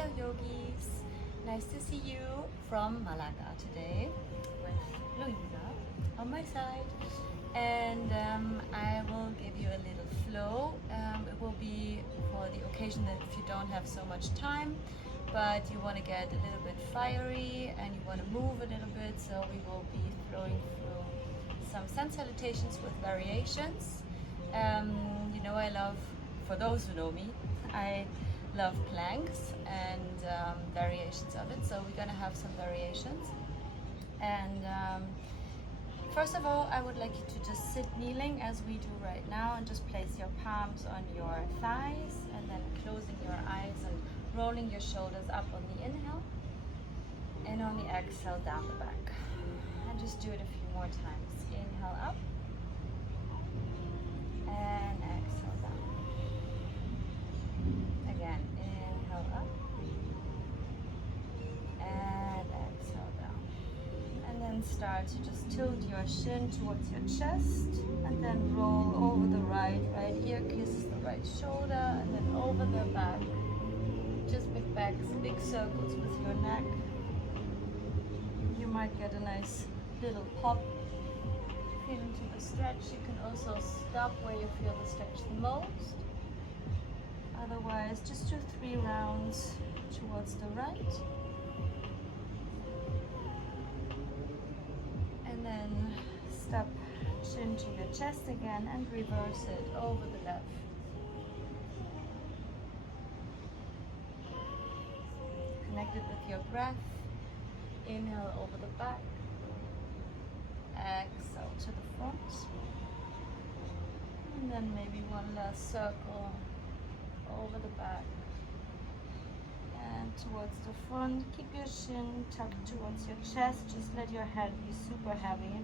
Hello yogis, nice to see you from Malaga today with Louisa on my side, and I will give you a little flow. It will be for the occasion that if you don't have so much time but you want to get a little bit fiery and you want to move a little bit, so we will be flowing through some sun salutations with variations. You know, I love, for those who know me, I love planks and variations of it, so we're gonna have some variations. And first of all, I would like you to just sit kneeling as we do right now, and just place your palms on your thighs and then closing your eyes and rolling your shoulders up on the inhale, and on the exhale down the back. And just do it a few more times. Inhale up and exhale down. Again, inhale up and exhale down. And then start to just tilt your shin towards your chest, and then roll over the right ear, kisses the right shoulder, and then over the back. Just big circles with your neck. You might get a nice little pop. Feel into the stretch. You can also stop where you feel the stretch the most. Otherwise, just do 3 rounds towards the right. And then step chin to your chest again and reverse it over the left. Connected with your breath. Inhale over the back. Exhale to the front. And then maybe one last circle over the back and towards the front. Keep your shin tucked towards your chest. Just let your head be super heavy.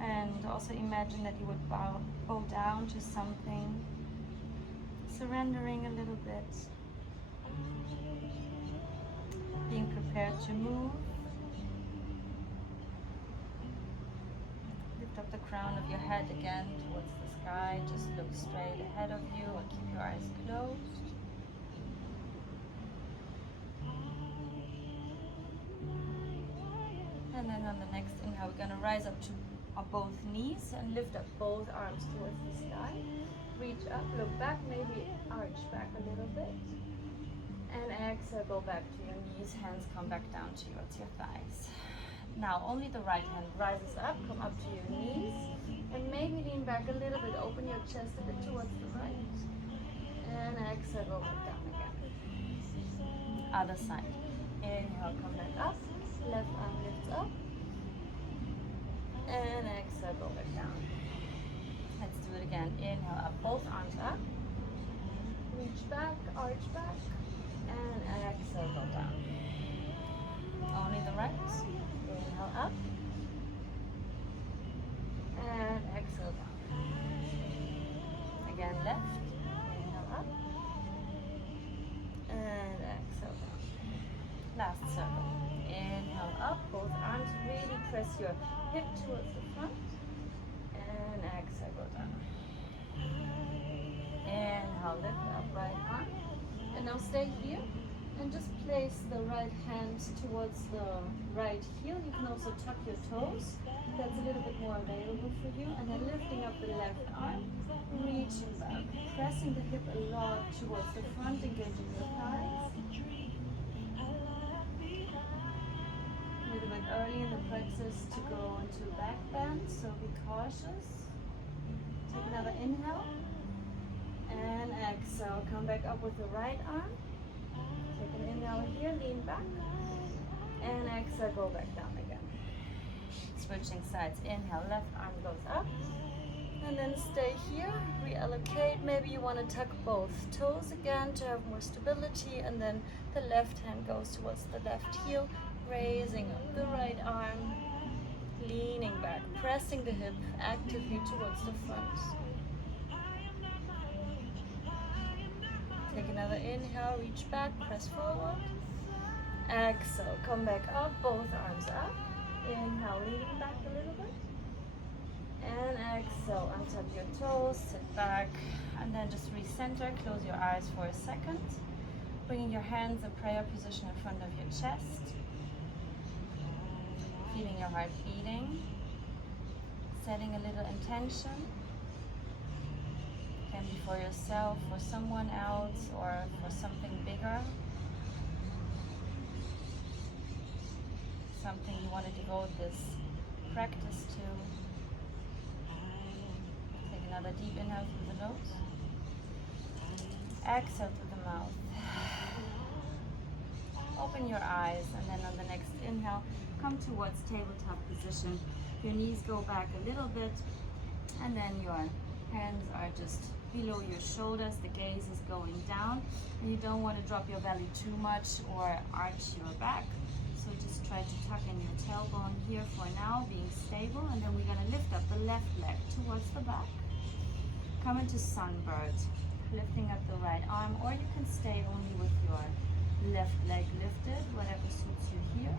And also imagine that you would bow down to something, surrendering a little bit, being prepared to move. Lift up the crown of your head again towards the sky. Just look straight ahead of you and keep your eyes closed. And then on the next inhale, we're going to rise up to both knees and lift up both arms towards the sky. Reach up, look back, maybe arch back a little bit. And exhale, go back to your knees, hands come back down towards your thighs. Now only the right hand rises up, come up to your knees, and maybe lean back a little bit, open your chest a bit towards the right. And exhale, go back down again. Other side. Inhale, come back up, left arm lifts up. And exhale, go back down. Let's do it again. Inhale up, both arms up. Reach back, arch back. And exhale, go down. Only the right. Inhale up. And exhale down. Again, left. Inhale up. And exhale down. Last circle. Inhale up. Both arms, really press your hip towards the front. And exhale, go down. Inhale, lift up right arm. And now stay here and just place the right hand towards the right heel. You can also tuck your toes. That's a little bit more available for you. And then lifting up the left arm, reaching back, pressing the hip a lot towards the front, engaging your thighs. A little bit early in the practice to go into back bend, so be cautious. Take another inhale. And exhale, come back up with the right arm. Take an inhale here, lean back. And exhale, go back down again. Switching sides. Inhale, left arm goes up. And then stay here, reallocate. Maybe you want to tuck both toes again to have more stability. And then the left hand goes towards the left heel, raising up the right arm, leaning back, pressing the hip actively towards the front. Take another inhale, reach back, press forward. Exhale, come back up, both arms up. Inhale, leaning back a little bit. And exhale, untap your toes, sit back, and then just recenter, close your eyes for a second. Bringing your hands in prayer position in front of your chest. Feeling your heart beating. Setting a little intention. Can be for yourself, for someone else, or for something bigger. Something you want to devote this practice to. Take another deep inhale through the nose. Exhale through the mouth. Open your eyes, and then on the next inhale, come towards tabletop position. Your knees go back a little bit, and then your hands are just below your shoulders. The gaze is going down, and you don't want to drop your belly too much or arch your back. So just try to tuck in your tailbone here for now, being stable, and then we're going to lift up the left leg towards the back. Come into sunbird, lifting up the right arm, or you can stay only with your left leg lifted, whatever suits you here.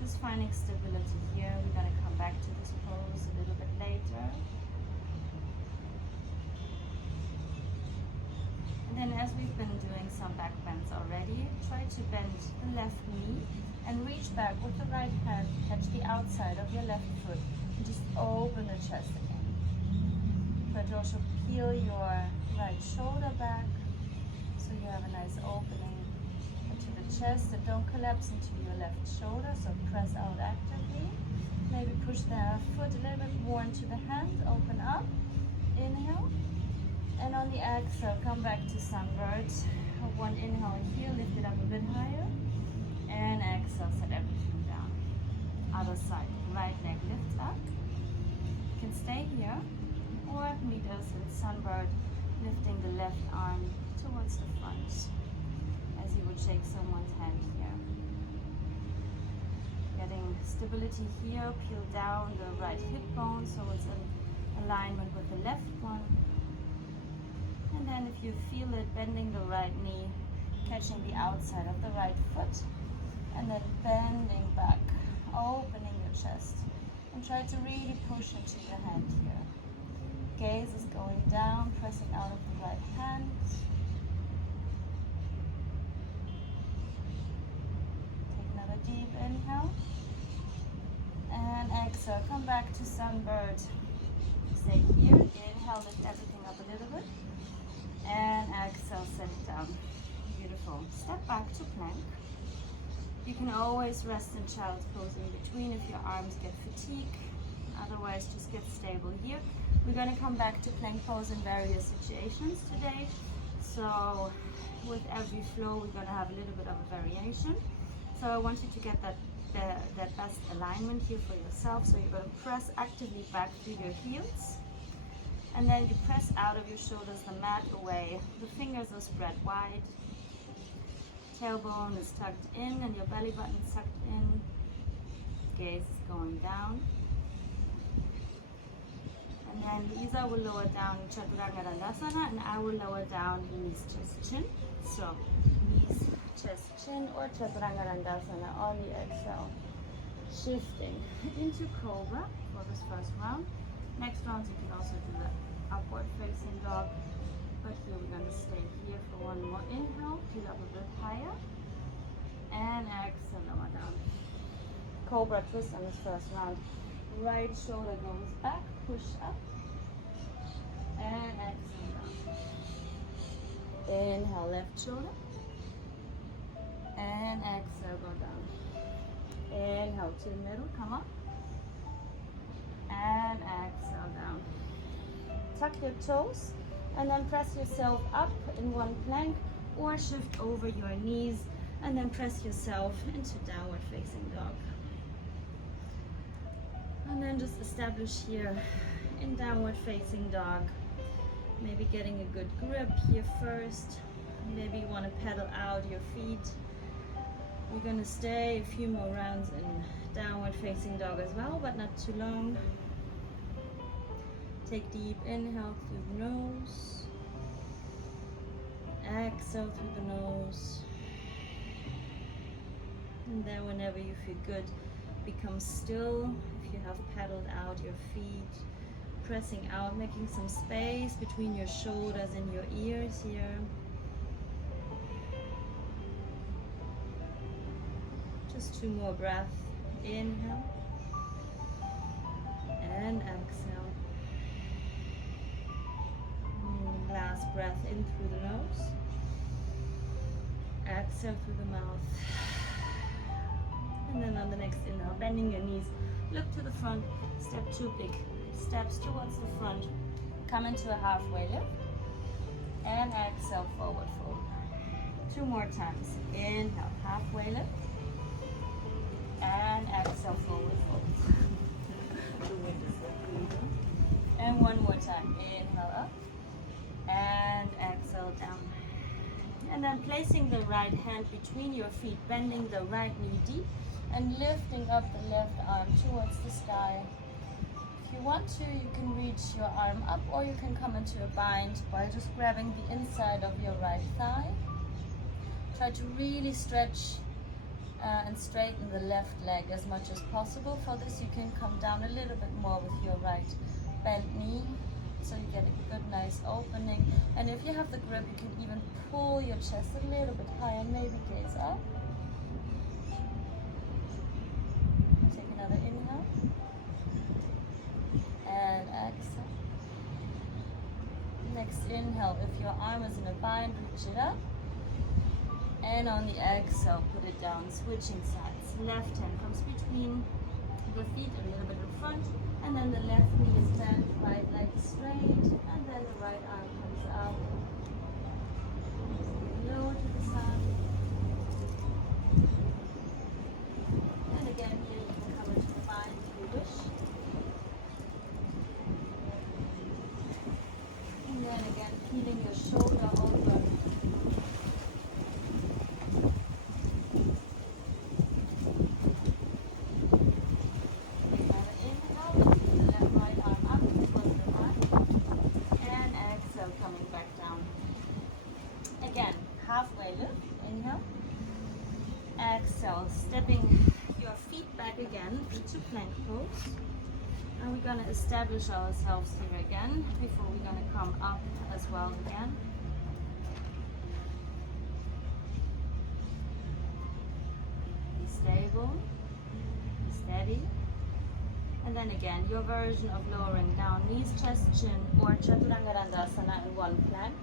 Just finding stability here. We're going to come back to this pose a little bit later. And then, as we've been doing some back bends already, try to bend the left knee and reach back with the right hand. Catch the outside of your left foot and just open the chest again. Try to also peel your right shoulder back so you have a nice opening into the chest, and don't collapse into your left shoulder, so press out actively. Maybe push the foot a little bit more into the hand, open up, inhale, and on the exhale, come back to sunbird. One inhale here, lift it up a bit higher, and exhale, set everything down. Other side, right leg lifts up. You can stay here, or meet us in sunbird, lifting the left arm towards the front, as you would shake someone's hand here. Getting stability here, peel down the right hip bone so it's in alignment with the left one. And then if you feel it, bending the right knee, catching the outside of the right foot, and then bending back, opening your chest, and try to really push into your hand here. Gaze is going down, pressing out of the right hand. Take another deep inhale. And exhale, come back to sunbird. Stay here, inhale, lift everything up a little bit. And exhale, set it down. Beautiful. Step back to plank. You can always rest in child's pose in between if your arms get fatigued. Otherwise, just get stable here. We're going to come back to plank pose in various situations today. So with every flow, we're going to have a little bit of a variation. So I want you to get that best alignment here for yourself. So you're going to press actively back through your heels. And then you press out of your shoulders, the mat away. The fingers are spread wide. Tailbone is tucked in and your belly button is tucked in. Gaze is going down. And then Lisa will lower down Chaturanga Dandasana, and I will lower down knees, chest, chin. So knees, chest, chin, or Chaturanga Dandasana on the exhale. Shifting into Cobra for this first round. Next round you can also do the upward facing dog, but here we're going to stay here for one more inhale, peel up a bit higher, and exhale, lower down. Cobra twist on this first round. Right shoulder goes back, push up, and exhale down. Inhale, left shoulder, and exhale, go down. Inhale to the middle, come up, and exhale down. Tuck your toes, and then press yourself up in one plank, or shift over your knees, and then press yourself into downward facing dog. And then just establish here in downward facing dog. Maybe getting a good grip here first. Maybe you want to pedal out your feet. We're going to stay a few more rounds in downward facing dog as well, but not too long. Take deep inhale through the nose. Exhale through the nose. And then whenever you feel good, become still. If you have paddled out your feet, pressing out, making some space between your shoulders and your ears here. Just 2 more breaths. Inhale and exhale. Last breath in through the nose. Exhale through the mouth. And then on the next inhale, bending your knees, look to the front, step 2 big steps towards the front. Come into a halfway lift. And exhale, forward fold. 2 more times. Inhale, halfway lift. And exhale, forward fold. And 1 more time. Inhale up. And exhale down. And then placing the right hand between your feet, bending the right knee deep, and lifting up the left arm towards the sky. If you want to, you can reach your arm up, or you can come into a bind by just grabbing the inside of your right thigh. Try to really stretch and straighten the left leg as much as possible. For this, you can come down a little bit more with your right bent knee, so you get a good nice opening. And if you have the grip, you can even pull your chest a little bit higher, maybe gaze up. Take another inhale and exhale. Next inhale, if your arm is in a bind, reach it up. And on the exhale, put it down, switching sides. Left hand comes between the feet a little bit in front, and then the left knee is bent, right leg straight, and then the right arm comes up. Lower to the side. And again, here you can come into the bind if you wish. And then again, feeling your shoulder over. Halfway lift, inhale, exhale, stepping your feet back again into plank pose. And we're going to establish ourselves here again before we're going to come up as well again. Be stable, be steady. And then again, your version of lowering down, knees, chest, chin, or Chaturanga Dandasana in one plank.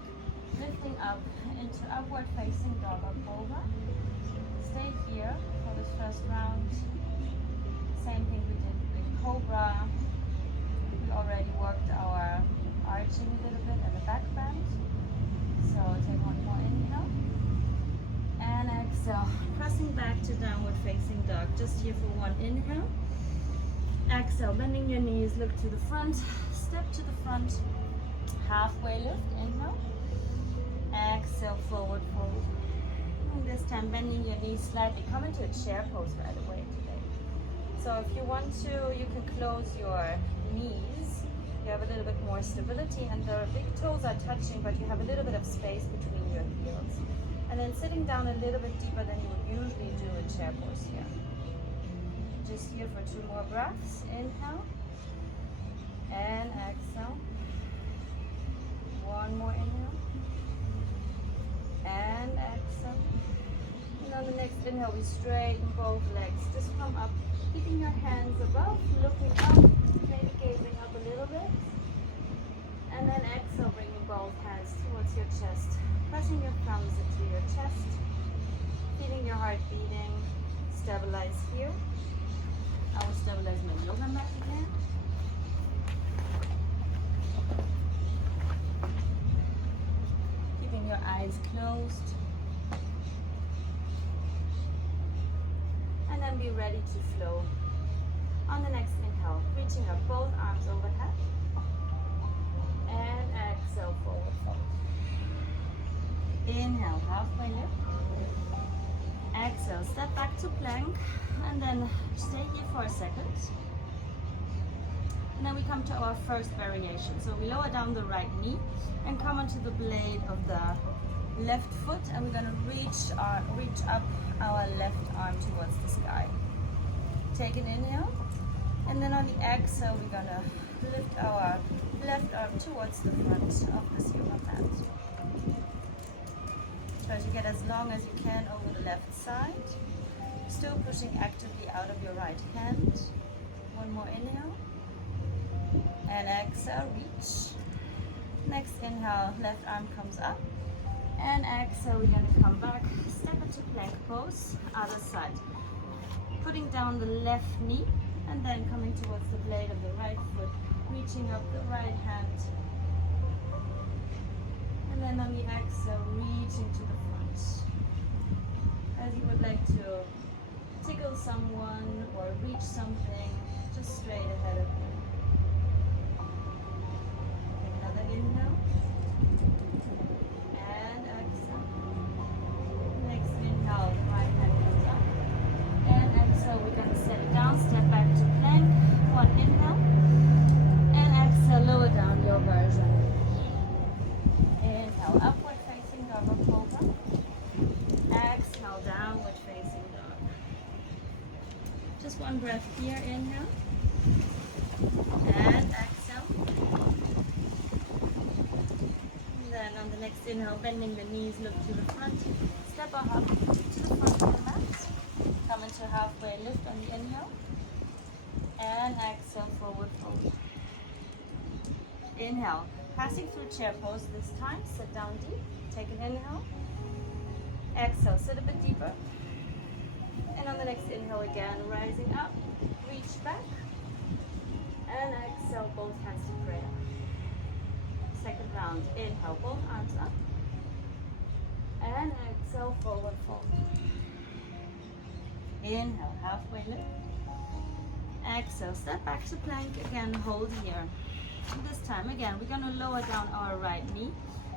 Lifting up into upward facing dog or cobra. Stay here for this first round. Same thing we did with cobra. We already worked our arching a little bit and the back bend. So take 1 more inhale. And exhale. Pressing back to downward facing dog. Just here for 1 inhale. Exhale. Bending your knees. Look to the front. Step to the front. Halfway lift. Inhale. Exhale, forward fold. And this time, bending your knees slightly. Come into a chair pose right away today. So if you want to, you can close your knees. You have a little bit more stability, and the big toes are touching, but you have a little bit of space between your heels. And then sitting down a little bit deeper than you would usually do in chair pose here. Just here for 2 more breaths. Inhale and exhale. 1 more inhale. And exhale. And on the next inhale, we straighten both legs. Just come up, keeping your hands above, looking up, maybe gazing up a little bit. And then exhale, bringing both hands towards your chest. Pressing your thumbs into your chest. Feeling your heart beating. Stabilize here. I will stabilize my yoga mat again. Your eyes closed, and then be ready to flow. On the next inhale, reaching up both arms overhead, and exhale, forward fold. Inhale, halfway lift. Exhale, step back to plank, and then stay here for a second. And then we come to our first variation. So we lower down the right knee and come onto the blade of the left foot, and we're going to reach up our left arm towards the sky. Take an inhale, and then on the exhale, we're going to lift our left arm towards the front of this yoga mat. Try to get as long as you can over the left side. Still pushing actively out of your right hand. One more inhale. And exhale, reach. Next inhale, left arm comes up. And exhale, we're going to come back, step into plank pose, other side. Putting down the left knee and then coming towards the blade of the right foot, reaching up the right hand. And then on the exhale, reaching to the front. As you would like to tickle someone or reach something, just straight ahead of you. Take another inhale. And exhale. Next inhale, the right hand comes up. And exhale, we're going to set it down, step back to plank. One inhale. And exhale, lower down your version. Inhale, upward facing dog or cobra. Exhale, downward facing dog. Just one breath here, inhale. And exhale. And then on the next inhale, bending the knees, look to the front. Step or hop to the front of the mat. Come into halfway lift on the inhale. And exhale, forward fold. Inhale, passing through chair pose this time. Sit down deep. Take an inhale. Exhale, sit a bit deeper. And on the next inhale again, rising up. Reach back. And exhale, both hands to prayer. Second round. Inhale, both arms up. And exhale, forward fold. Inhale, halfway lift. Exhale, step back to plank again, hold here. This time again, we're going to lower down our right knee.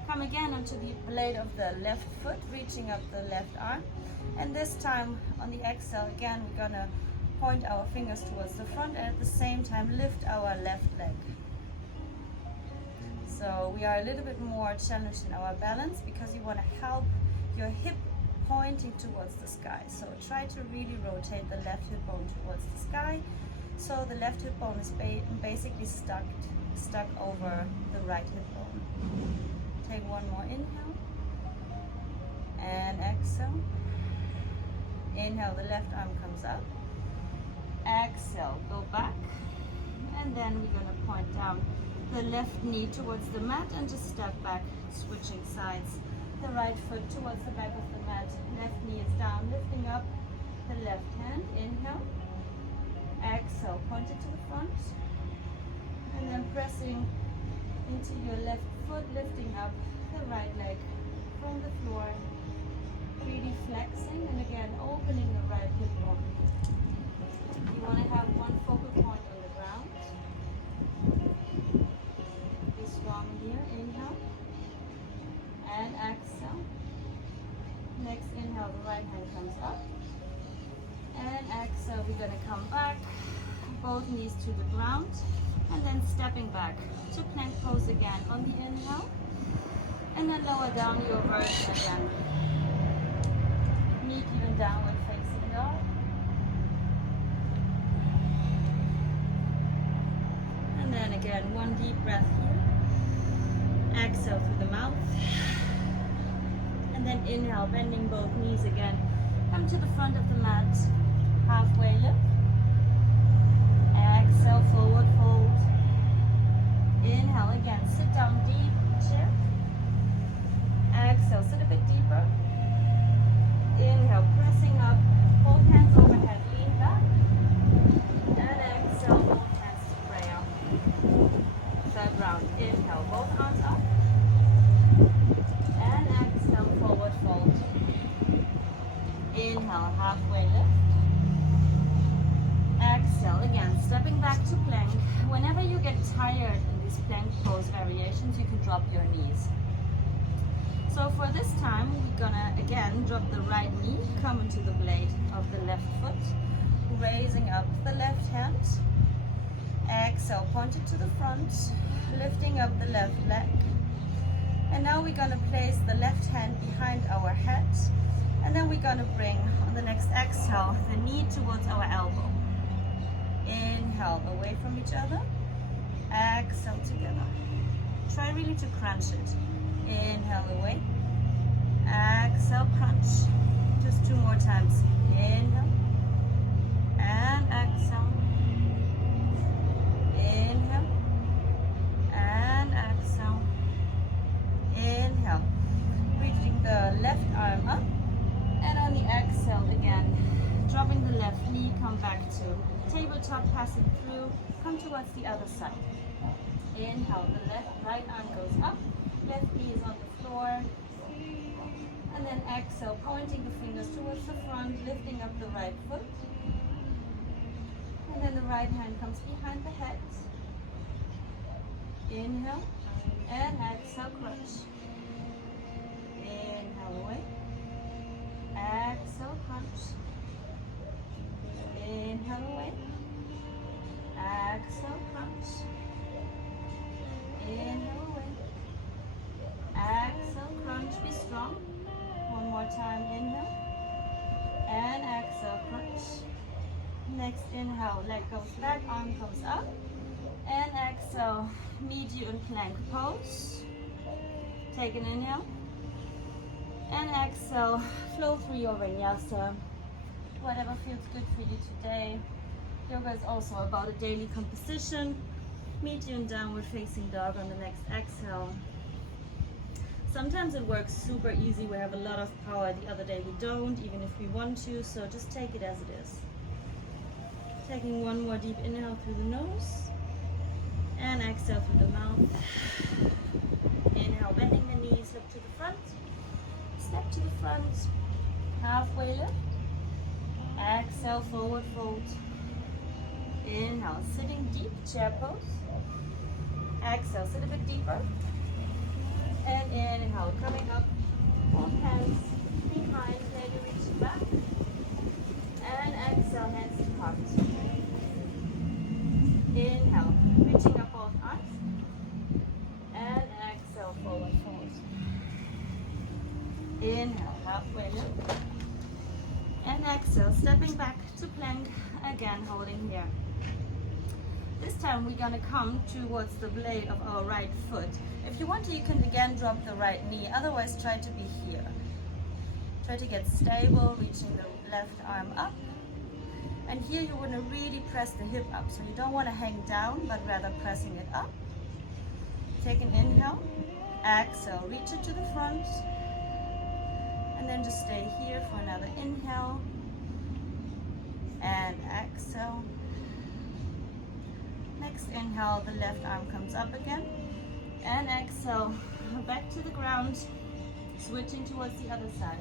Come again onto the blade of the left foot, reaching up the left arm. And this time on the exhale, again, we're going to point our fingers towards the front and at the same time lift our left leg. So we are a little bit more challenged in our balance because you want to help your hip pointing towards the sky. So try to really rotate the left hip bone towards the sky. So the left hip bone is basically stuck over the right hip bone. Take one more inhale. And exhale. Inhale, the left arm comes up. Exhale, go back. And then we're going to point down the left knee towards the mat and just step back, switching sides. The right foot towards the back of the mat. Left knee is down, lifting up the left hand. Inhale. Exhale, point it to the front. And then pressing into your left foot, lifting up the right leg from the floor. Really flexing and again opening the right hip bone. You want to have one focal point on the ground. Be strong here. Inhale. And exhale. Next inhale, the right hand comes up. And exhale, we're going to come back. Both knees to the ground. And then stepping back to plank pose again on the inhale. And then lower down your version again. Meet you in downward facing dog. And then again, one deep breath here. Exhale through the mouth. And then inhale, bending both knees again. Come to the front of the mat. Halfway lift. Exhale, forward fold. Inhale again, sit down deep, chair. Exhale, sit a bit deeper. Inhale, pressing up, both hands overhead, lean back. And exhale, both hands to prayer. Third round, inhale, both arms up. And exhale, forward fold. Inhale, halfway lift. Exhale, again, stepping back to plank. Whenever you get tired in these plank pose variations, you can drop your knees. So for this time, we're gonna again drop the right knee, come into the blade of the left foot, raising up the left hand. Exhale, point it to the front, lifting up the left leg. And now we're gonna place the left hand behind our head. And then we're gonna bring, on the next exhale, the knee towards our elbow. Inhale, away from each other. Exhale, together. Try really to crunch it. Inhale, away. Exhale, crunch. Just two more times. Inhale. again, dropping the left knee, come back to tabletop, pass it through, come towards the other side. Inhale, the right arm goes up, left knee is on the floor. And then exhale, pointing the fingers towards the front, lifting up the right foot. And then the right hand comes behind the head. Inhale and exhale, crunch. Inhale away. Exhale, crunch. Inhale away. Exhale, crunch. Inhale away. Exhale, crunch. Be strong. One more time, inhale. And exhale, crunch. Next inhale, leg goes back, arm comes up. And exhale, meet you in plank pose. Take an inhale. And exhale, flow through your vinyasa. Whatever feels good for you today. Yoga is also about a daily composition. Meet you in downward facing dog on the next exhale. Sometimes it works super easy. We have a lot of power. The other day we don't, even if we want to. So just take it as it is. Taking one more deep inhale through the nose. And exhale through the mouth. Inhale, bending the knees, look to the front. Step to the front. Halfway lift. Exhale, forward fold. Inhale, sitting deep, chair pose. Exhale, sit a bit deeper. And inhale, coming up, both hands behind, maybe reaching back. And exhale, hands apart. Inhale, reaching up both arms. And exhale, forward fold. Inhale, halfway lift. And exhale, stepping back to plank, again holding here. This time we're going to come towards the blade of our right foot. If you want to, you can again drop the right knee, otherwise try to be here. Try to get stable, reaching the left arm up. And here you want to really press the hip up, so you don't want to hang down, but rather pressing it up. Take an inhale, exhale, reach it to the front. And then just stay here for another inhale. And exhale. Next inhale, the left arm comes up again. And exhale, back to the ground, switching towards the other side.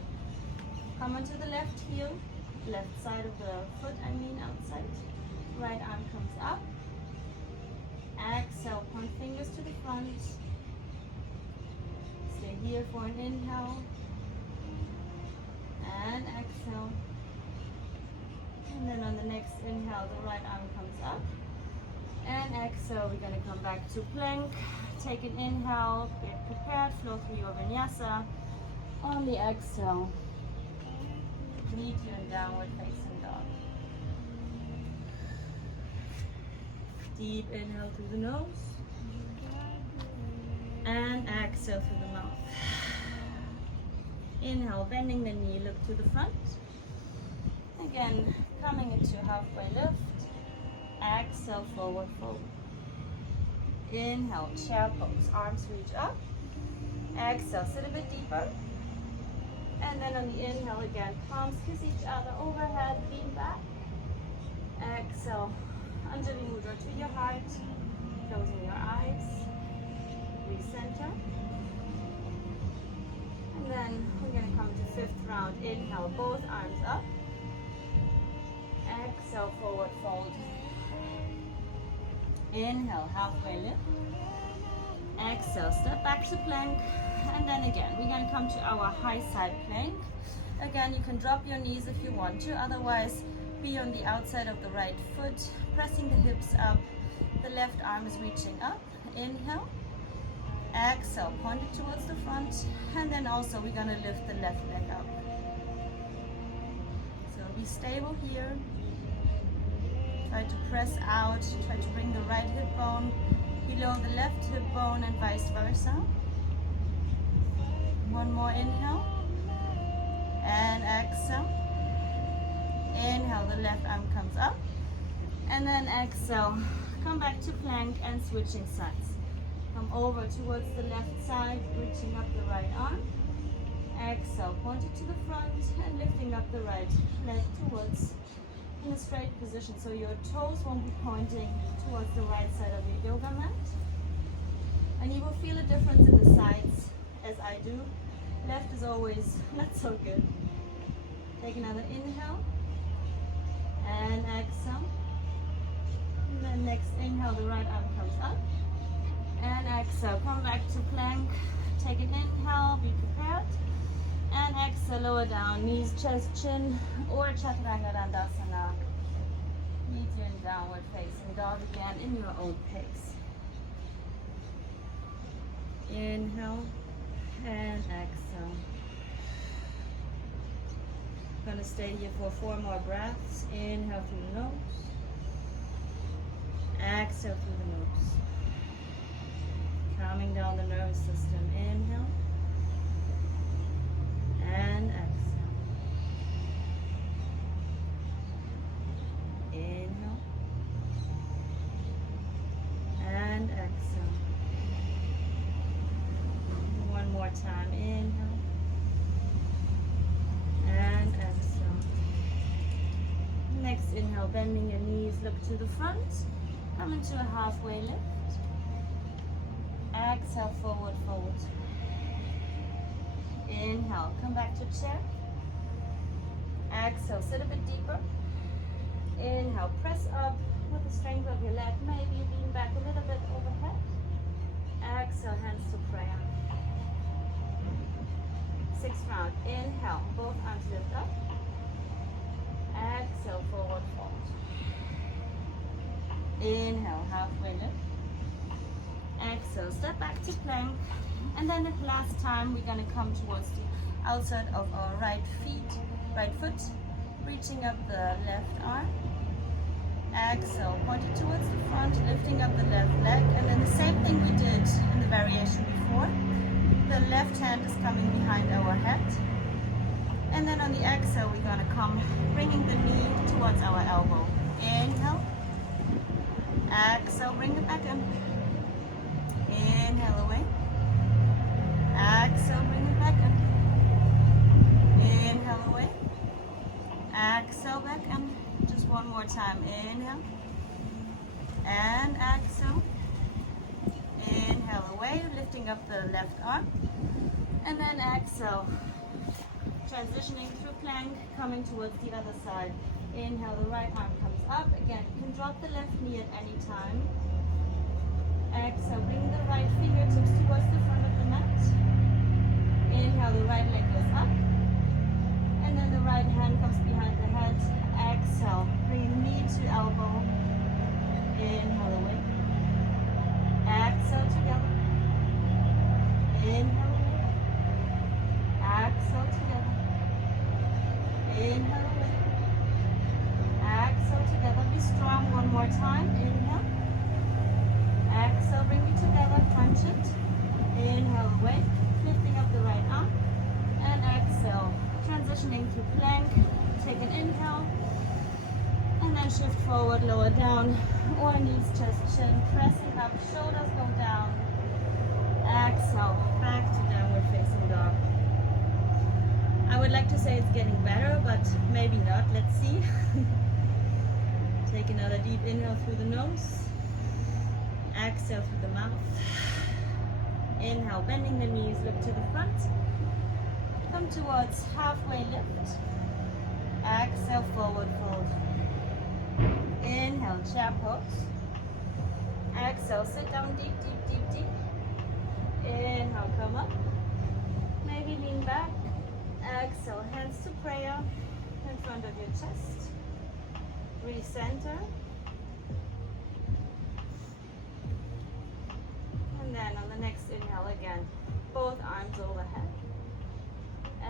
Come onto the left heel, left side of the foot, outside. Right arm comes up. Exhale, point fingers to the front. Stay here for an inhale. And exhale. And then on the next inhale, the right arm comes up. And exhale, we're going to come back to plank. Take an inhale, get prepared, flow through your vinyasa. On the exhale, meet you in downward facing dog. Deep inhale through the nose. And exhale through the mouth. Inhale, bending the knee, look to the front. Again, coming into halfway lift. Exhale, forward fold. Inhale, chair pose, arms reach up. Exhale, sit a bit deeper. And then on the inhale again, palms kiss each other overhead, lean back. Exhale, Anjali Mudra to your heart, closing your eyes. Recenter. And then we're going to come to fifth round. Inhale, both arms up. Exhale, forward fold. Inhale, halfway lift. Exhale, step back to plank. And then again, we're going to come to our high side plank. Again, you can drop your knees if you want to. Otherwise, be on the outside of the right foot, pressing the hips up. The left arm is reaching up. Inhale. Exhale, point it towards the front. And then also, we're going to lift the left leg up. So be stable here. Try to press out, try to bring the right hip bone below the left hip bone and vice versa. One more inhale. And exhale. Inhale, the left arm comes up. And then exhale, come back to plank and switching sides. Come over towards the left side, reaching up the right arm. Exhale, point it to the front and lifting up the right leg towards in a straight position. So your toes won't be pointing towards the right side of your yoga mat. And you will feel a difference in the sides as I do. Left is always not so good. Take another inhale and exhale. And then next inhale, the right arm comes up. And exhale, come back to plank. Take an inhale, be prepared. And exhale, lower down, knees, chest, chin, or Chaturanga Dandasana. Meet you in downward facing dog again in your own pace. Inhale and exhale. Gonna stay here for 4 more breaths. Inhale through the nose. Exhale through the nose. Calming down the nervous system. Inhale and exhale. Inhale and exhale. One more time. Inhale and exhale. Next inhale, bending your knees, look to the front. Come into a halfway lift. Exhale, forward fold. Inhale, come back to chair. Exhale, sit a bit deeper. Inhale, press up with the strength of your leg. Maybe lean back a little bit overhead. Exhale, hands to prayer. 6th round. Inhale, both arms lift up. Exhale, forward fold. Inhale, halfway lift. Exhale, step back to plank. And then the last time we're going to come towards the outside of our right foot, reaching up the left arm. Exhale, point it towards the front, lifting up the left leg. And then the same thing we did in the variation before. The left hand is coming behind our head. And then on the exhale, we're going to come bringing the knee towards our elbow. Inhale. Exhale, bring it back in. Inhale away. Exhale, bring it back in. Inhale away. Exhale back in. Just one more time. Inhale. And exhale. Inhale away, lifting up the left arm. And then exhale. Transitioning through plank, coming towards the other side. Inhale, the right arm comes up. Again, you can drop the left knee at any time. Exhale, bring the right fingertips towards the front of the mat. Inhale, the right leg goes up. And then the right hand comes behind the head. Exhale, bring knee to elbow. Inhale away. Exhale together. Inhale away. Exhale together. Inhale away. Exhale together. Be strong one more time. Inhale. Exhale, bring it together, crunch it. Inhale away, lifting up the right arm. And exhale, transitioning to plank. Take an inhale. And then shift forward, lower down. Or knees, chest, chin, pressing up, shoulders go down. Exhale, back to downward facing dog. I would like to say it's getting better, but maybe not. Let's see. Take another deep inhale through the nose. Exhale through the mouth. Inhale, bending the knees, look to the front. Come towards halfway lift. Exhale, forward fold. Inhale, chair pose. Exhale, sit down deep, deep, deep, deep. Inhale, come up. Maybe lean back. Exhale, hands to prayer in front of your chest. Recenter. And then on the next inhale again, both arms overhead.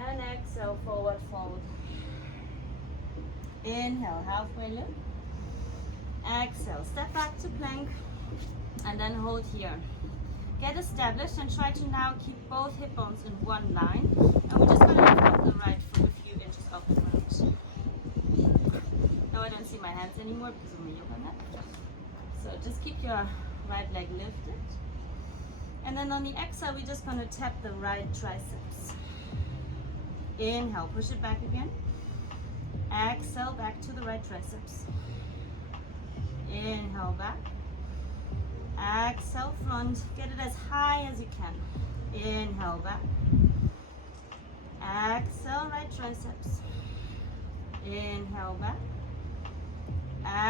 And exhale, forward fold. Inhale, halfway lift. Exhale, step back to plank. And then hold here. Get established and try to now keep both hip bones in one line. And we're just going to lift up the right foot a few inches off the ground. Now I don't see my hands anymore because of my yoga mat. So just keep your right leg lifted. And then on the exhale, we're just going to tap the right triceps. Inhale, push it back again. Exhale, back to the right triceps. Inhale, back. Exhale, front. Get it as high as you can. Inhale, back. Exhale, right triceps. Inhale, back.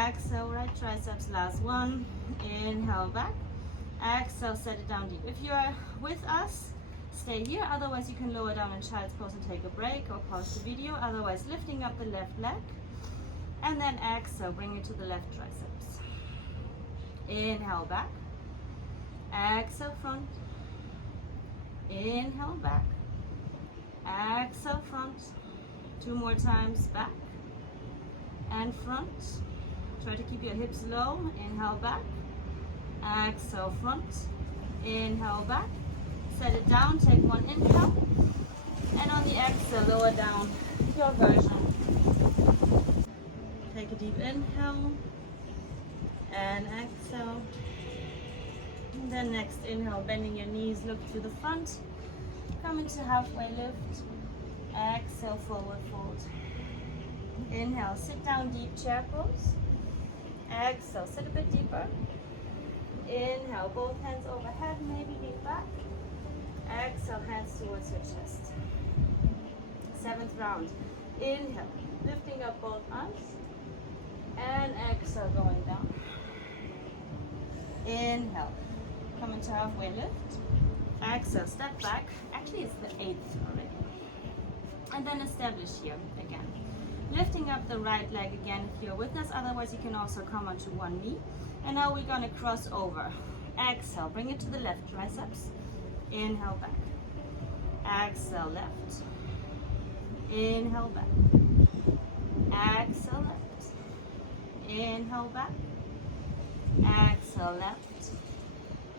Exhale, right triceps. Last one. Inhale, back. Exhale, set it down deep. If you are with us, stay here. Otherwise, you can lower down in child's pose and take a break or pause the video. Otherwise, lifting up the left leg. And then exhale, bring it to the left triceps. Inhale, back. Exhale, front. Inhale, back. Exhale, front. 2 more times, back and front. Try to keep your hips low. Inhale, back. Exhale, front. Inhale, back. Set it down. Take 1 inhale. And on the exhale, lower down your version. Take a deep inhale. And exhale. And then next inhale, bending your knees, look to the front. Come into halfway lift. Exhale, forward fold. Inhale, sit down, deep chair pose. Exhale, sit a bit deeper. Inhale, both hands overhead, maybe lean back. Exhale, hands towards your chest. 7th round. Inhale, lifting up both arms. And exhale, going down. Inhale, come into halfway lift. Exhale, step back. Actually, it's the 8th already. And then establish here again. Lifting up the right leg again if you're with us. Otherwise, you can also come onto one knee. And now we're going to cross over. Exhale, bring it to the left triceps. Inhale, back. Exhale, left. Inhale, back. Exhale, left. Inhale, back. Exhale, left.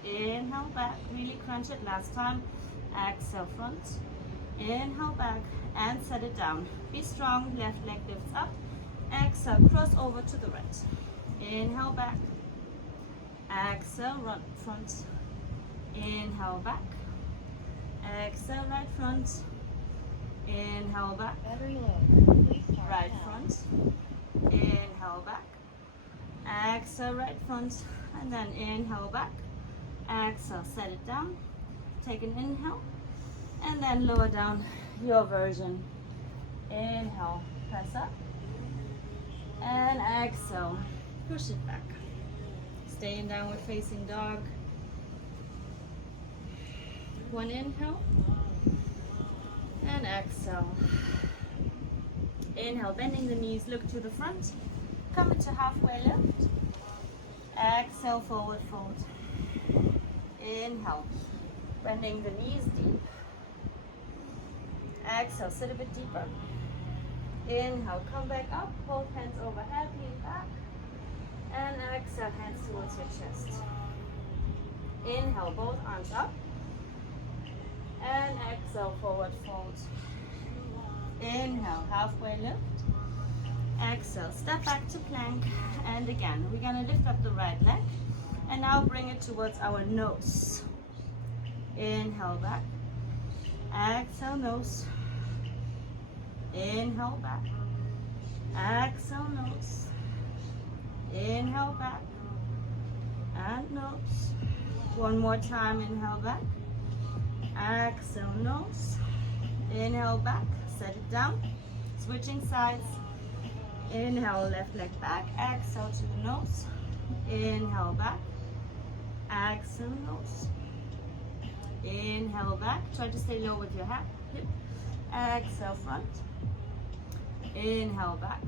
Inhale, back. Really crunch it last time. Exhale, front. Inhale, back. And set it down. Be strong. Left leg lifts up. Exhale, cross over to the right. Inhale, back. Exhale, right front. Inhale, back. Exhale, right front. Inhale, back. Very low. Please start Right now. front. Inhale, back. Exhale, right front. And then inhale, back. Exhale, set it down. Take an inhale. And then lower down your version. Inhale, press up. And exhale, push it back. Stay in downward facing dog. 1 inhale. And exhale. Inhale, bending the knees, look to the front. Come into halfway lift. Exhale, forward fold. Inhale, bending the knees deep. Exhale, sit a bit deeper. Inhale, come back up, both hands overhead, lean back. And exhale, hands towards your chest. Inhale, both arms up. And exhale, forward fold. Inhale, halfway lift. Exhale, step back to plank. And again, we're going to lift up the right leg. And now bring it towards our nose. Inhale, back. Exhale, nose. Inhale, back. Exhale, nose. Inhale, back. And nose. 1 more time, inhale, back. Exhale, nose. Inhale, back. Set it down. Switching sides. Inhale, left leg back. Exhale to the nose. Inhale, back. Exhale, nose. Inhale, back. Try to stay low with your hip. Exhale, front. Inhale, back.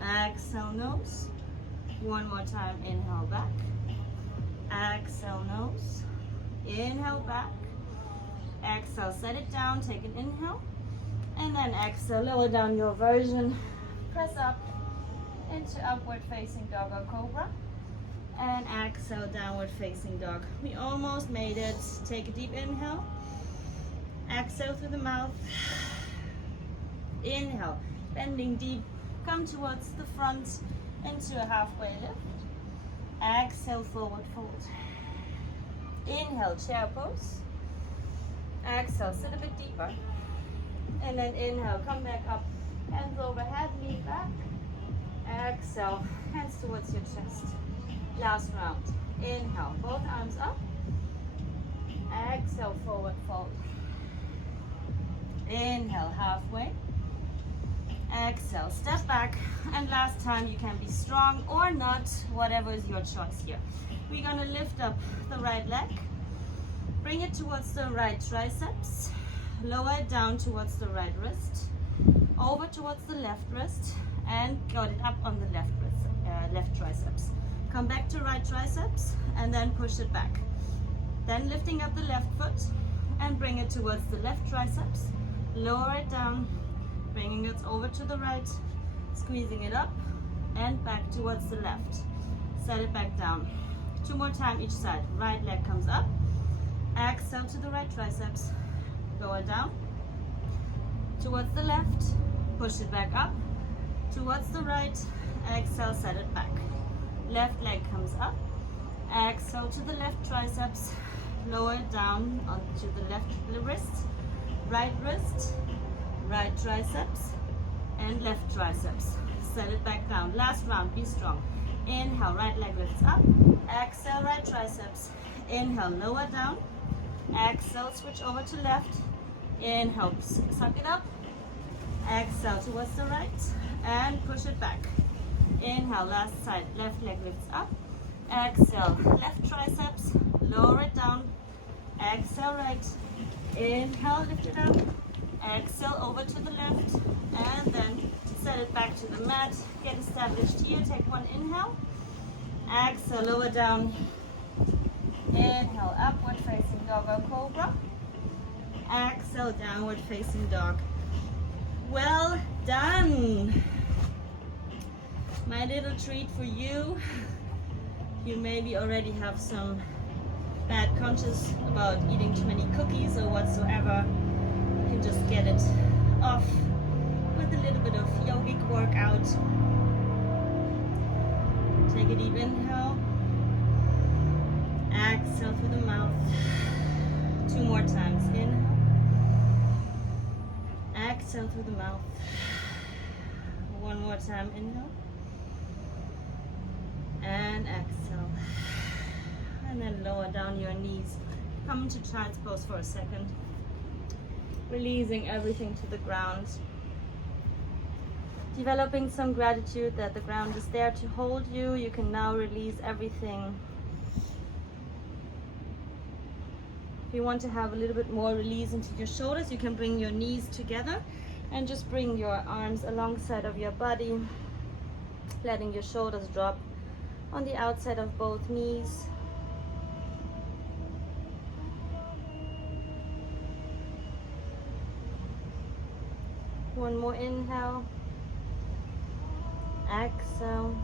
Exhale, nose. 1 more time. Inhale, back. Exhale, nose. Inhale, back. Exhale, set it down. Take an inhale. And then exhale, lower down your version. Press up into upward facing dog or cobra. And exhale, downward facing dog. We almost made it. Take a deep inhale. Exhale through the mouth. Inhale, bending deep. Come towards the front into a halfway lift. Exhale, forward fold. Inhale, chair pose. Exhale, sit a bit deeper. And then inhale, come back up. Hands overhead, lean back. Exhale, hands towards your chest. Last round. Inhale, both arms up. Exhale, forward fold. Inhale, halfway. Exhale, step back. And last time, you can be strong or not, whatever is your choice here. We're gonna lift up the right leg. Bring it towards the right triceps. Lower it down towards the right wrist. Over towards the left wrist. And got it up on the left wrist, left triceps. Come back to right triceps and then push it back. Then lifting up the left foot and bring it towards the left triceps. Lower it down, bringing it over to the right, squeezing it up and back towards the left. Set it back down. 2 more times each side. Right leg comes up. Exhale to the right triceps. Lower down. Towards the left. Push it back up. Towards the right. Exhale, set it back. Left leg comes up. Exhale to the left triceps. Lower it down onto the left wrist. Right wrist. Right triceps. And left triceps. Set it back down. Last round, be strong. Inhale, right leg lifts up. Exhale, right triceps. Inhale, lower down. Exhale, switch over to left. Inhale, suck it up. Exhale towards the right and push it back. Inhale, last side, left leg lifts up. Exhale, left triceps, lower it down. Exhale, right. Inhale, lift it up. Exhale, over to the left. And then set it back to the mat. Get established here. Take one inhale. Exhale, lower down. Inhale, upward facing dog or cobra. Exhale, downward facing dog. Well done. My little treat for you. You maybe already have some bad conscience about eating too many cookies or whatsoever. You can just get it off with a little bit of yogic workout. Take a deep inhale. Exhale through the mouth. 2 more times. Inhale. Exhale through the mouth. 1 more time. Inhale. And exhale. And then lower down your knees. Come into child's pose for a second. Releasing everything to the ground. Developing some gratitude that the ground is there to hold you. You can now release everything. If you want to have a little bit more release into your shoulders, you can bring your knees together and just bring your arms alongside of your body, letting your shoulders drop on the outside of both knees. One more inhale. Exhale.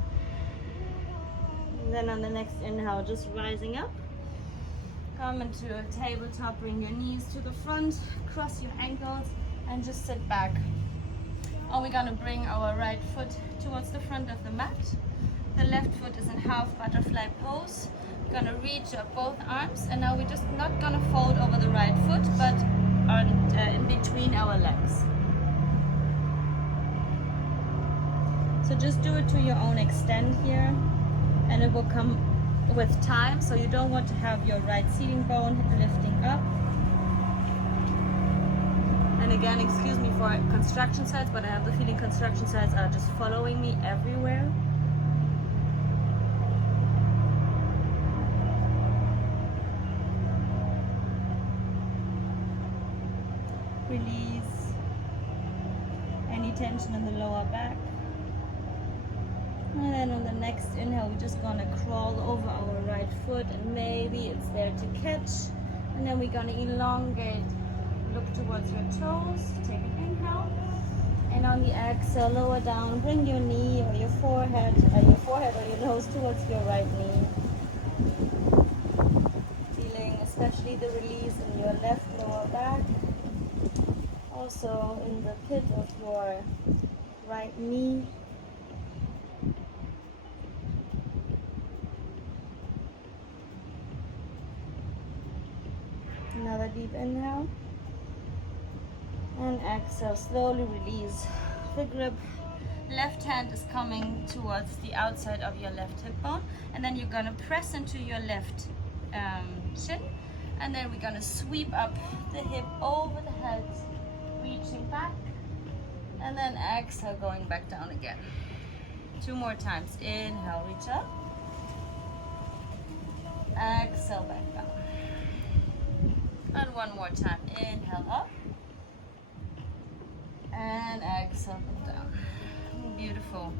And then on the next inhale, just rising up. Come into a tabletop, bring your knees to the front, cross your ankles, and just sit back. And we're gonna bring our right foot towards the front of the mat. The left foot is in half butterfly pose. We're gonna reach up both arms, and now we're just not gonna fold over the right foot, but on, in between our legs. So just do it to your own extent here, and it will come with time. So you don't want to have your right seating bone lifting up. And again, excuse me for construction sites, but I have the feeling construction sites are just following me everywhere. Release any tension in the lower back. And then on the next inhale, we're just gonna crawl over our right foot, and maybe it's there to catch. And then we're gonna elongate, look towards your toes, take an inhale. And on the exhale, lower down, bring your knee or your forehead or your nose towards your right knee. Feeling especially the release in your left lower back. Also in the pit of your right knee. Another deep inhale. And And exhale, slowly release the grip. Left hand is coming towards the outside of your left hip bone, and then you're gonna press into your left shin, and then we're gonna sweep up the hip over the head, reaching back, and then exhale, going back down again. 2 more times. Inhale, reach up. Exhale, back down. And 1 more time. Inhale, up. And exhale, down. Beautiful.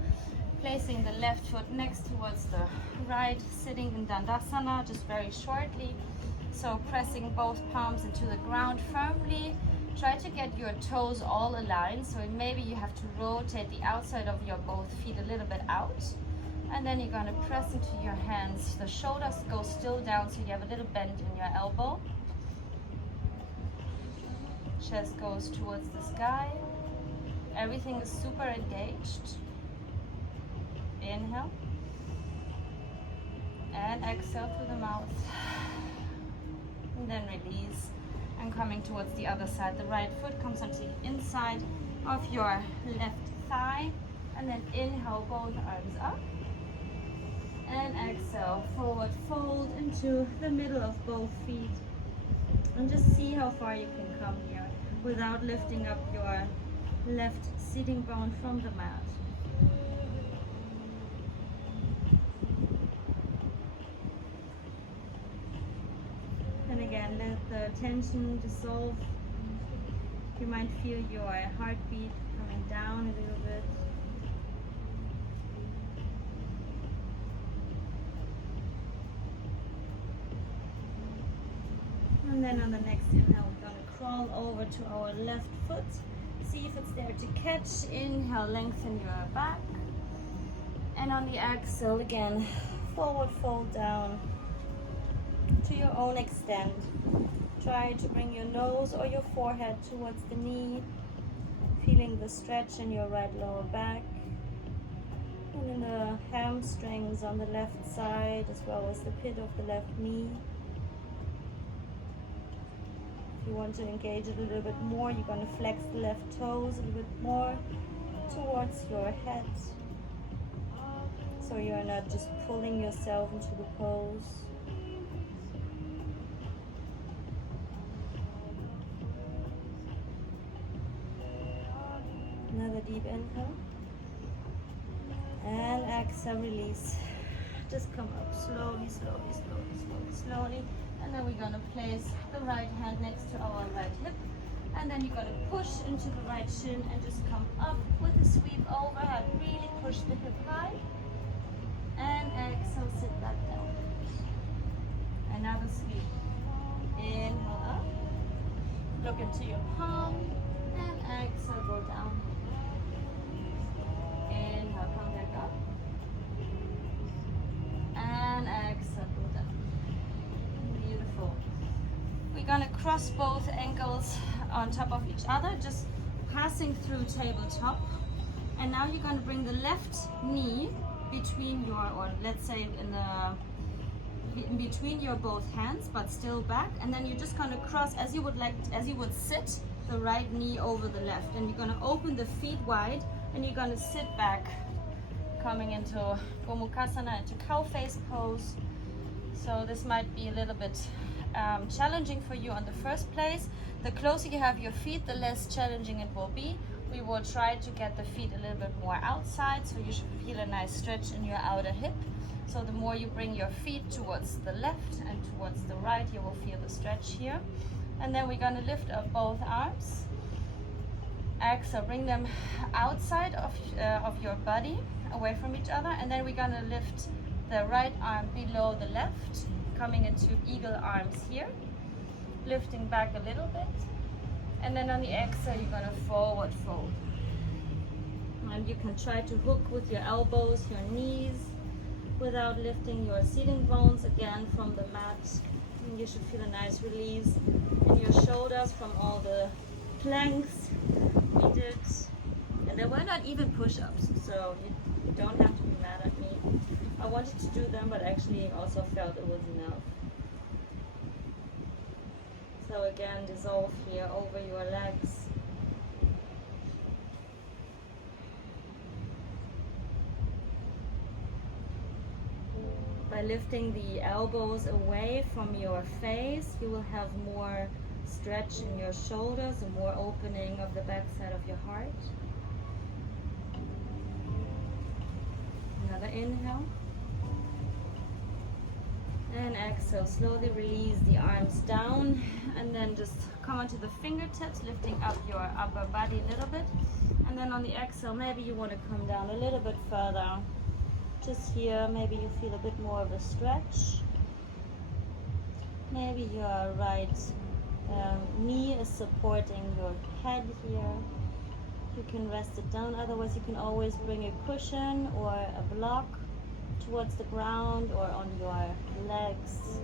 Placing the left foot next towards the right, sitting in Dandasana just very shortly. So pressing both palms into the ground firmly. Try to get your toes all aligned. So maybe you have to rotate the outside of your both feet a little bit out. And then you're going to press into your hands. The shoulders go still down, so you have a little bend in your elbow. Chest goes towards the sky. Everything is super engaged. Inhale. And exhale through the mouth. And then release. And coming towards the other side. The right foot comes onto the inside of your left thigh. And then inhale, both arms up. And exhale, forward fold into the middle of both feet. And just see how far you can come here without lifting up your left sitting bone from the mat. And again, let the tension dissolve. You might feel your heartbeat coming down a little bit. And then on the next inhale, we're going to crawl over to our left foot. See if it's there to catch. Inhale, lengthen your back. And on the exhale, again, forward fold down to your own extent. Try to bring your nose or your forehead towards the knee. Feeling the stretch in your right lower back. And in the hamstrings on the left side, as well as the pit of the left knee. If you want to engage it a little bit more, you're going to flex the left toes a little bit more towards your head. So you're not just pulling yourself into the pose. Another deep inhale. And exhale, release. Just come up slowly, slowly, slowly, slowly, slowly. And then we're going to place the right hand next to our right hip. And then you're going to push into the right shin and just come up with a sweep overhead. Really push the hip high. And exhale, sit back down. Another sweep. Inhale up. Look into your palm. And exhale, go down. Inhale, come back up. And exhale, go down. Beautiful. We're gonna cross both ankles on top of each other, just passing through tabletop. And now you're gonna bring the left knee between your, or let's say in between your both hands, but still back. And then you're just gonna cross as you would sit the right knee over the left. And you're gonna open the feet wide, and you're gonna sit back, coming into Gomukhasana, into cow face pose. So this might be a little bit challenging for you on the first place. The closer you have your feet, the less challenging it will be. We will try to get the feet a little bit more outside, so you should feel a nice stretch in your outer hip. So the more you bring your feet towards the left and towards the right, you will feel the stretch here. And then we're gonna lift up both arms. Exhale, bring them outside of your body, away from each other. And then we're gonna lift the right arm below the left, coming into eagle arms here, lifting back a little bit. And then on the exhale, you're gonna forward fold. And you can try to hook with your elbows, your knees, without lifting your seating bones again from the mat. And you should feel a nice release in your shoulders from all the planks we did. And there were not even push-ups, so you don't have to be mad at me. I wanted to do them, but actually also felt it was enough. So again, dissolve here over your legs. By lifting the elbows away from your face, you will have more stretch in your shoulders and more opening of the back side of your heart. Another inhale. And exhale, slowly release the arms down and then just come onto the fingertips, lifting up your upper body a little bit. And then on the exhale, maybe you want to come down a little bit further. Just here, maybe you feel a bit more of a stretch. Maybe your right knee is supporting your head here. You can rest it down, otherwise you can always bring a cushion or a block towards the ground or on your legs.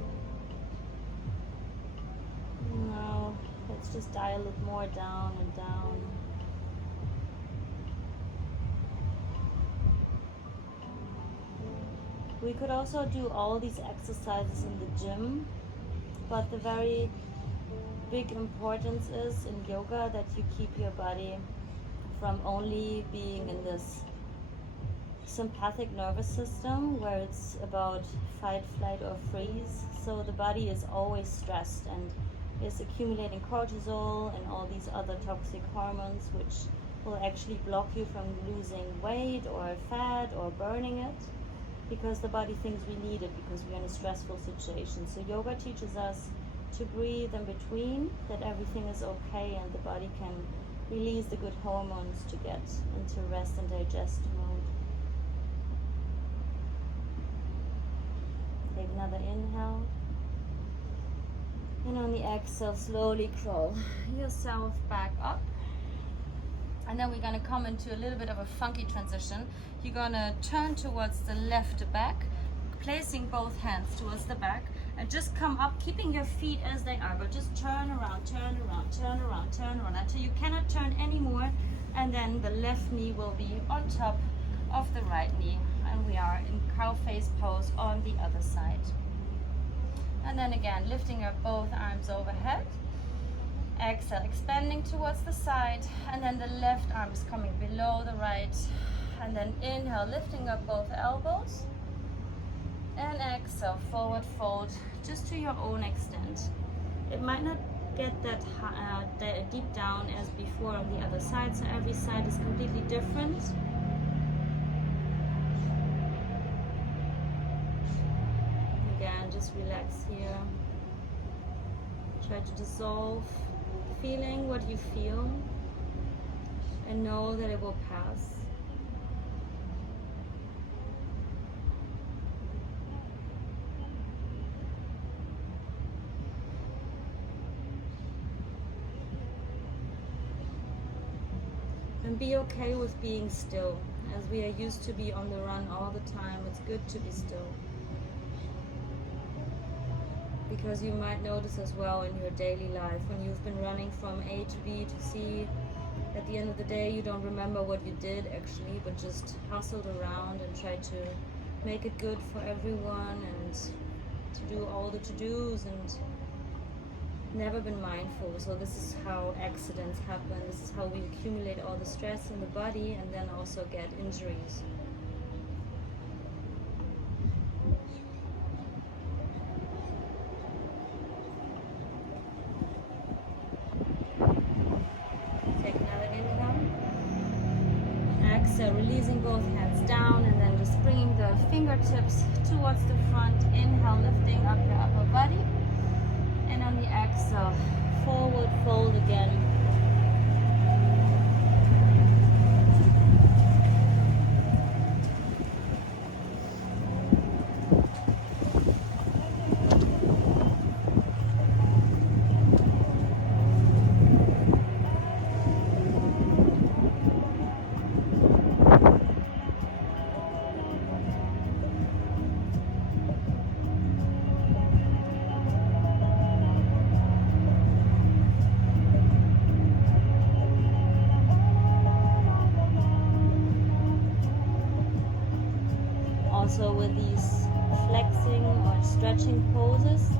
Now let's just dial it more down and down. We could also do all these exercises in the gym, but the very big importance is in yoga that you keep your body from only being in this sympathetic nervous system where it's about fight, flight or freeze. So the body is always stressed and is accumulating cortisol and all these other toxic hormones which will actually block you from losing weight or fat or burning it, because the body thinks we need it because we're in a stressful situation. So yoga teaches us to breathe in between, that everything is okay and the body can release the good hormones to get into rest and digest mode. Take another inhale. And on the exhale, slowly crawl yourself back up. And then we're going to come into a little bit of a funky transition. You're going to turn towards the left back, placing both hands towards the back, and just come up, keeping your feet as they are, but just turn around, turn around, turn around, turn around until you cannot turn anymore. And then the left knee will be on top of the right knee. And we are in cow face pose on the other side. And then again, lifting up both arms overhead. Exhale, expanding towards the side, and then the left arm is coming below the right. And then inhale, lifting up both elbows. And exhale, forward fold, just to your own extent. It might not get that deep down as before on the other side, so every side is completely different. Just relax here. Try to dissolve feeling what you feel and know that it will pass. And be okay with being still, as we are used to be on the run all the time. It's good to be still. Because you might notice as well in your daily life, when you've been running from A to B to C, at the end of the day you don't remember what you did actually, but just hustled around and tried to make it good for everyone and to do all the to-dos and never been mindful. So this is how accidents happen. This is how we accumulate all the stress in the body and then also get injuries. So releasing both hands down and then just bringing the fingertips towards the front. Inhale, lifting up your upper body. And on the exhale, forward fold again. Also with these flexing or stretching poses,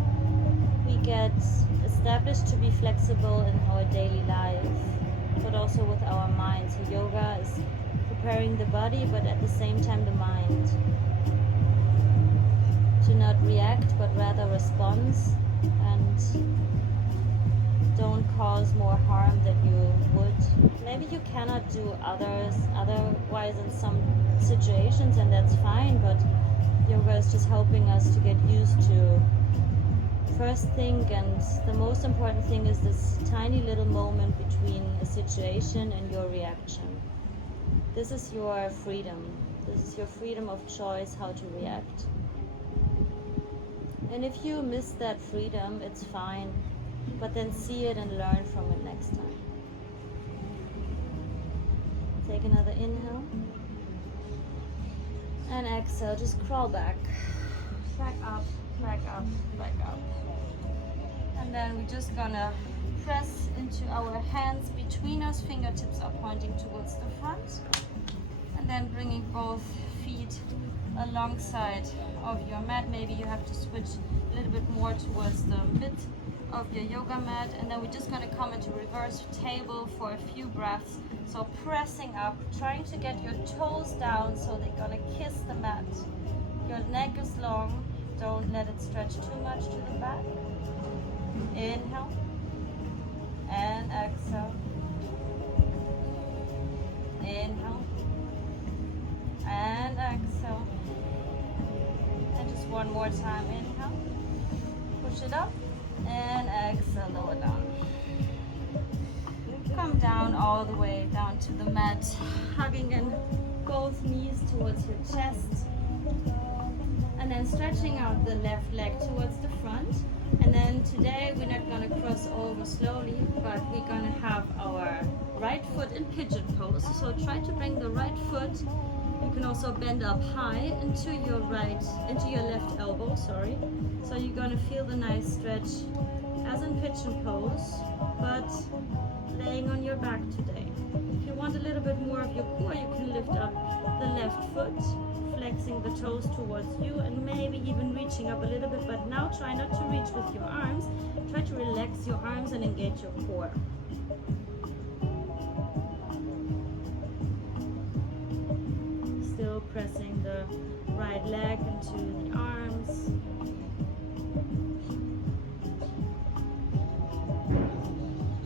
we get established to be flexible in our daily life, but also with our mind. So yoga is preparing the body, but at the same time the mind. to not react but rather response, and don't cause more harm than you would. Maybe you cannot do otherwise in some situations, and that's fine, but yoga is just helping us to get used to first thing, and the most important thing is this tiny little moment between a situation and your reaction. This is your freedom. This is your freedom of choice how to react. And if you miss that freedom, it's fine, but then see it and learn from it next time. Take another inhale. And exhale, just crawl back. Back up, back up, back up. And then we're just gonna press into our hands between us. Fingertips are pointing towards the front. And then bringing both feet alongside of your mat. Maybe you have to switch a little bit more towards the mid of your yoga mat. And then we're just gonna come into reverse table for a few breaths. So pressing up, trying to get your toes down so they're gonna kiss the mat. Your neck is long, don't let it stretch too much to the back. Inhale and exhale. Inhale and exhale. And just one more time. Inhale, push it up, and exhale, lower down. Come down all the way down to the mat, hugging in both knees towards your chest, and then stretching out the left leg towards the front. And then today we're not gonna cross over slowly, but we're gonna have our right foot in pigeon pose. So try to bring the right foot. You can also bend up high into your left elbow, sorry. So you're gonna feel the nice stretch as in pigeon pose, but laying on your back today. If you want a little bit more of your core, you can lift up the left foot, flexing the toes towards you, and maybe even reaching up a little bit, but now try not to reach with your arms. Try to relax your arms and engage your core. Still pressing the right leg into the arms.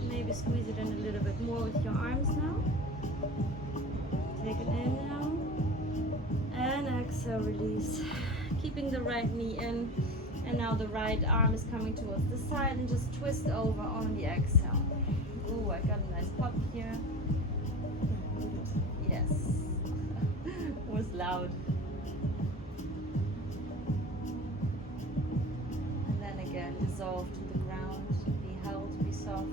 Maybe squeeze it in a little bit more with your arms now. Take an inhale. And exhale, release. Keeping the right knee in. And now the right arm is coming towards the side, and just twist over on the exhale. Ooh, I got a nice pop here. Yes. Was loud. And then again, dissolve to the ground. Be held, be soft.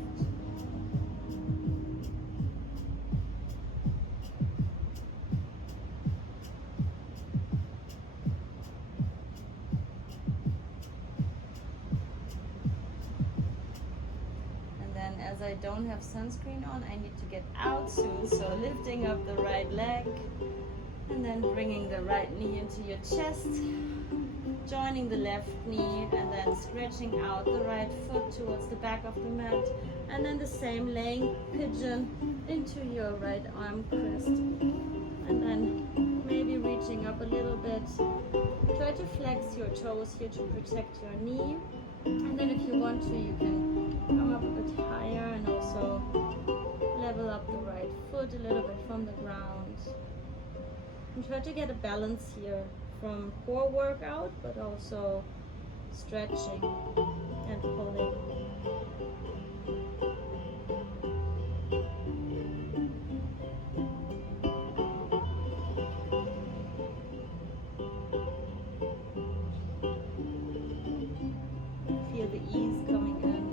As I don't have sunscreen on, I need to get out soon, so lifting up the right leg and then bringing the right knee into your chest, joining the left knee, and then stretching out the right foot towards the back of the mat, and then the same, laying pigeon into your right arm crest, and then maybe reaching up a little bit. Try to flex your toes here to protect your knee, and then if you want to, you can come up a bit higher and also level up the right foot a little bit from the ground. And try to get a balance here from core workout, but also stretching and pulling. Feel the ease coming in.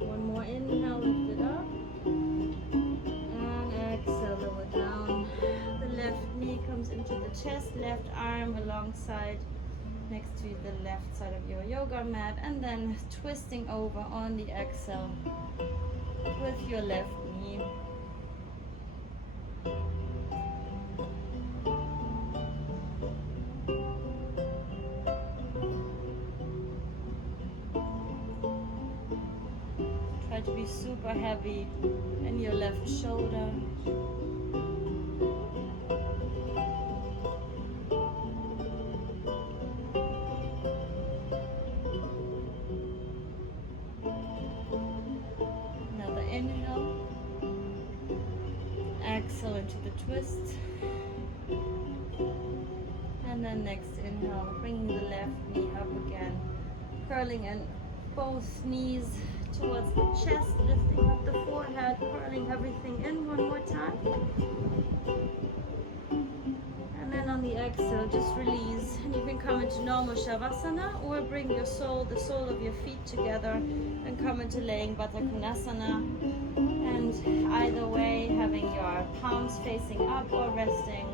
One more inhale, lift it up. And exhale, lower down. The left knee comes into the chest, left arm alongside next to the left side of your yoga mat, and then twisting over on the exhale with your left knee. Try to be super heavy in your left shoulder. Another inhale. Exhale into the twist. And then next inhale, bringing the left knee up again. Curling in both knees towards the chest, lifting up the forehead, curling everything in one more time. And then on the exhale, just release. And you can come into normal Shavasana or bring your soul, the sole of your feet together and come into laying Baddha Konasana. And either way, having your palms facing up or resting,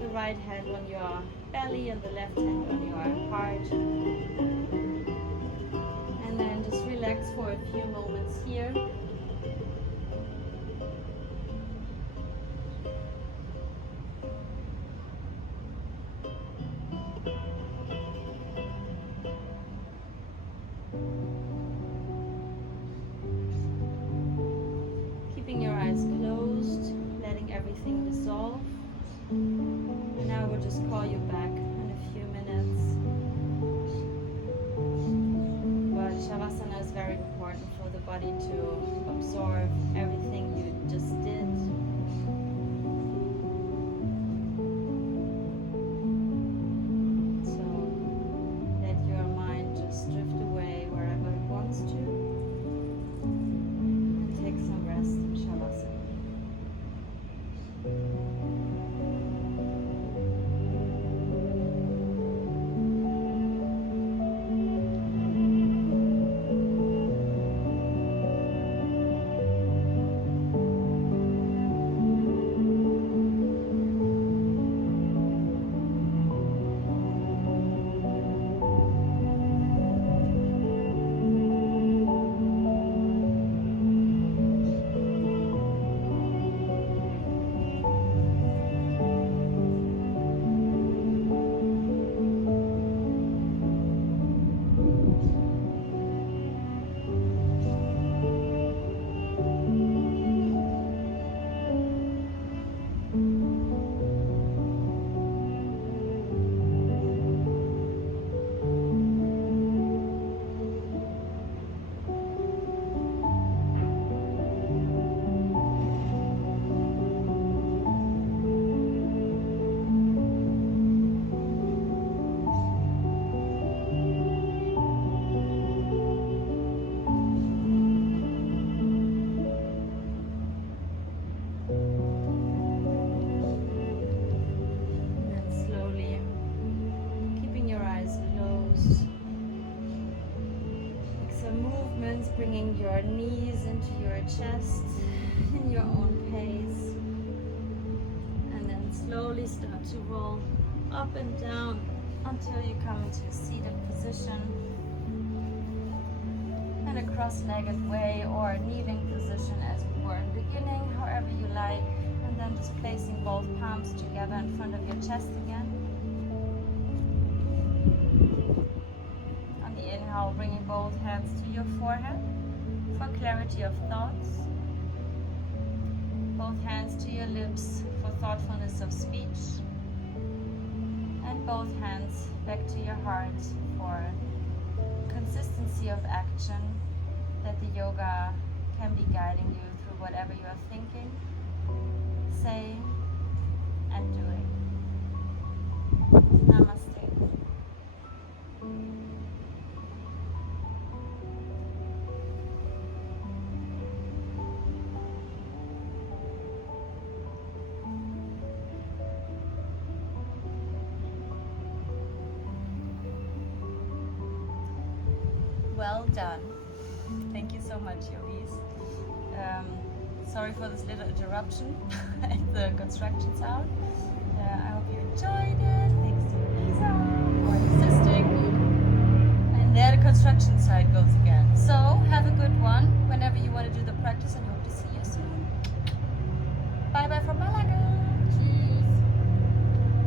the right hand on your belly and the left hand on your heart. And then just relax for a few moments here. Keeping your eyes closed, letting everything dissolve. And now we'll just call you back in a few minutes. But Shavasana is very important for the body to absorb everything you just did. So let your mind just drift away wherever it wants to. And take some rest in Shavasana. Bringing your knees into your chest in your own pace, and then slowly start to roll up and down until you come into a seated position in a cross-legged way or a kneeling position as we were in the beginning, however you like, and then just placing both palms together in front of your chest again. On the inhale, bringing both hands to your forehead for clarity of thoughts. Both hands to your lips for thoughtfulness of speech. And both hands back to your heart for consistency of action, that the yoga can be guiding you through whatever you are thinking, saying, and doing. Namaste. Well done. Thank you so much, yogis. Sorry for this little interruption at the construction sound. I hope you enjoyed it. Thanks to Lisa for assisting. And there the construction site goes again. So have a good one whenever you want to do the practice on your